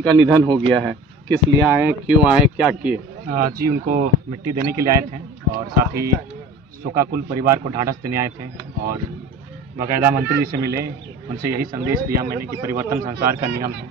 का निधन हो गया है, किस लिए आए, क्यों आए, क्या किए? जी, उनको मिट्टी देने के लिए आए थे और साथ ही शोकाकुल परिवार को ढाढ़स देने आए थे और बाकायदा मंत्री जी से मिले, उनसे यही संदेश दिया मैंने कि परिवर्तन संसार का नियम है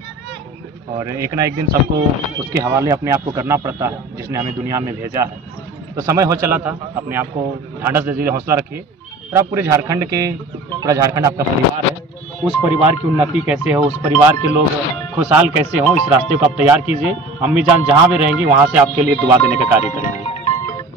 और एक ना एक दिन सबको उसके हवाले अपने आप को करना पड़ता है जिसने हमें दुनिया में भेजा है। तो समय हो चला था, अपने आप को ढाढ़स दीजिए, हौसला रखिए और आप पूरा झारखंड आपका परिवार है, उस परिवार की उन्नति कैसे हो, उस परिवार के लोग खुशहाल कैसे हों, इस रास्ते को आप तैयार कीजिए। अम्मी जान जहाँ भी रहेंगी वहाँ से आपके लिए दुआ देने का कार्य करेंगे।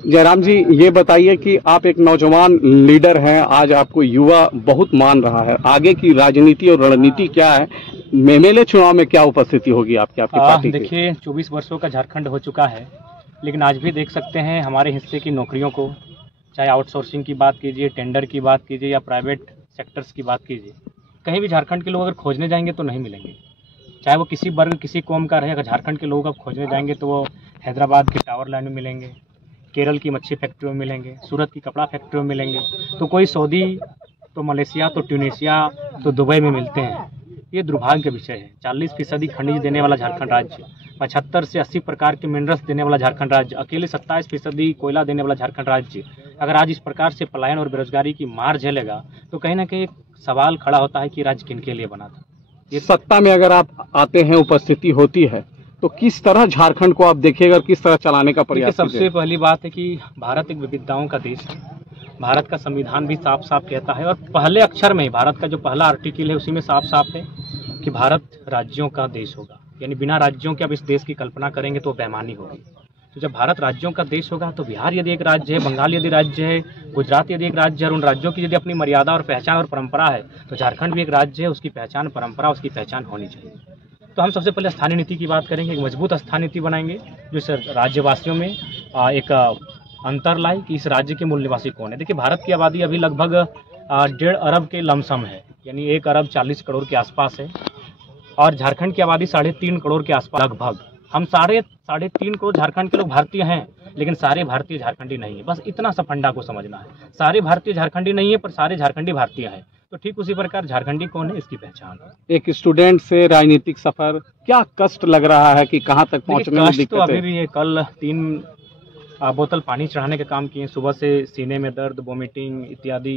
जयराम जी, ये बताइए कि आप एक नौजवान लीडर हैं, आज आपको युवा बहुत मान रहा है, आगे की राजनीति और रणनीति क्या है? एमएलए चुनाव में क्या उपस्थिति होगी आपकी पार्टी की? देखिए, 24 वर्षों का झारखंड हो चुका है, लेकिन आज भी देख सकते हैं हमारे हिस्से की नौकरियों को, चाहे आउटसोर्सिंग की बात कीजिए, टेंडर की बात कीजिए या प्राइवेट सेक्टर्स की बात कीजिए, कहीं भी झारखंड के लोग अगर खोजने जाएंगे तो नहीं मिलेंगे। चाहे वो किसी वर्ग किसी कौम का रहे, अगर झारखंड के लोग अब खोजने जाएंगे तो वो हैदराबाद के टावर लैंड में मिलेंगे, केरल की मच्छी फैक्ट्री में मिलेंगे, सूरत की कपड़ा फैक्ट्री में मिलेंगे, तो कोई सऊदी, तो मलेशिया, तो ट्यूनीशिया, तो दुबई में मिलते हैं। ये दुर्भाग्य का विषय है। 40% खनिज देने वाला झारखंड राज्य, 75 से 80 प्रकार के मिनरल्स देने वाला झारखंड राज्य, अकेले 27% कोयला देने वाला झारखंड राज्य, अगर आज इस प्रकार से पलायन और बेरोजगारी की मार झेलेगा तो कहीं ना कहीं एक सवाल खड़ा होता है कि राज्य किनके लिए बना था। ये सत्ता में अगर आप आते हैं, उपस्थिति होती है, तो किस तरह झारखंड को आप देखिएगा और किस तरह चलाने का प्रयास? सबसे पहली बात है कि भारत एक विविधताओं का देश है। भारत का संविधान भी साफ साफ कहता है और पहले अक्षर में ही भारत का जो पहला आर्टिकल है उसी में साफ साफ है कि भारत राज्यों का देश होगा, यानी बिना राज्यों के अब इस देश की कल्पना करेंगे तो बेईमानी होगी। तो जब भारत राज्यों का देश होगा तो बिहार यदि एक राज्य है, बंगाल यदि राज्य है, गुजरात यदि एक राज्य है और उन राज्यों की यदि अपनी मर्यादा और पहचान और परंपरा है, तो झारखंड भी एक राज्य है, उसकी पहचान, परंपरा, उसकी पहचान होनी चाहिए। तो हम सबसे पहले स्थानीय नीति की बात करेंगे, एक मजबूत स्थानीय नीति बनाएंगे जो इस राज्यवासियों में एक अंतर लाए कि इस राज्य के मूल निवासी कौन है। देखिए, भारत की आबादी अभी लगभग 1.5 अरब के लमसम है, यानी 1 अरब 40 करोड़ के आसपास है और झारखंड की आबादी 3.5 करोड़ के आसपास लगभग। हम 3.5 करोड़ झारखंड के लोग भारतीय हैं, लेकिन सारे भारतीय झारखंडी नहीं है। बस इतना सा फंडा को समझना है, सारे भारतीय झारखंडी नहीं है पर सारे झारखंडी भारतीय हैं। तो ठीक उसी प्रकार झारखंडी कौन है, इसकी पहचान है। एक स्टूडेंट से राजनीतिक सफर, क्या कष्ट लग रहा है कि कहाँ तक पहुँचने में दिक्कत तो अभी भी है। कल 3 बोतल पानी चढ़ाने का काम किए, सुबह से सीने में दर्द, वोमिटिंग इत्यादि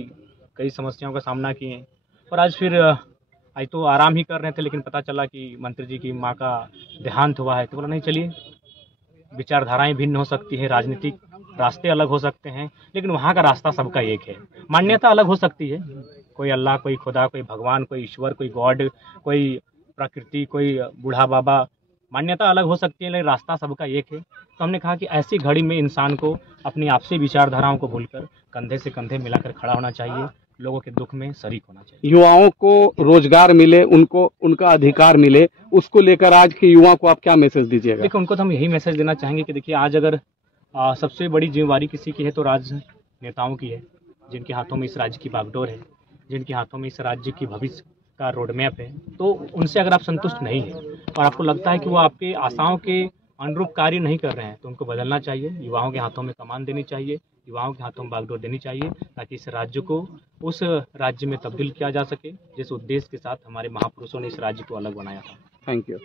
कई समस्याओं का सामना किए और आज तो आराम ही कर रहे थे, लेकिन पता चला कि मंत्री जी की माँ का देहांत हुआ है। तो बोला नहीं, चलिए, विचारधाराएं भिन्न हो सकती है, राजनीतिक रास्ते अलग हो सकते हैं, लेकिन वहाँ का रास्ता सबका एक है। मान्यता अलग हो सकती है, कोई अल्लाह, कोई खुदा, कोई भगवान, कोई ईश्वर, कोई गॉड, कोई प्रकृति, कोई बूढ़ा बाबा, मान्यता अलग हो सकती है, लेकिन रास्ता सबका एक है। तो हमने कहा कि ऐसी घड़ी में इंसान को अपनी आपसी विचारधाराओं को भूलकर कंधे से कंधे मिलाकर खड़ा होना चाहिए, लोगों के दुख में शरीक होना चाहिए। युवाओं को रोजगार मिले, उनको उनका अधिकार मिले, उसको लेकर आज के युवाओं को आप क्या मैसेज दीजिएगा? देखिए, उनको तो हम यही मैसेज देना चाहेंगे कि देखिए, आज अगर सबसे बड़ी जिम्मेवारी किसी की है तो राजनेताओं की है, जिनके हाथों में इस राज्य की बागडोर है, जिनके हाथों में इस राज्य की भविष्य का रोड मैप है। तो उनसे अगर आप संतुष्ट नहीं हैं और आपको लगता है कि वो आपके आशाओं के अनुरूप कार्य नहीं कर रहे हैं, तो उनको बदलना चाहिए। युवाओं के हाथों में कमान देनी चाहिए, युवाओं के हाथों में बागडोर देनी चाहिए, ताकि इस राज्य को उस राज्य में तब्दील किया जा सके जिस उद्देश्य के साथ हमारे महापुरुषों ने इस राज्य को अलग बनाया था। Thank you.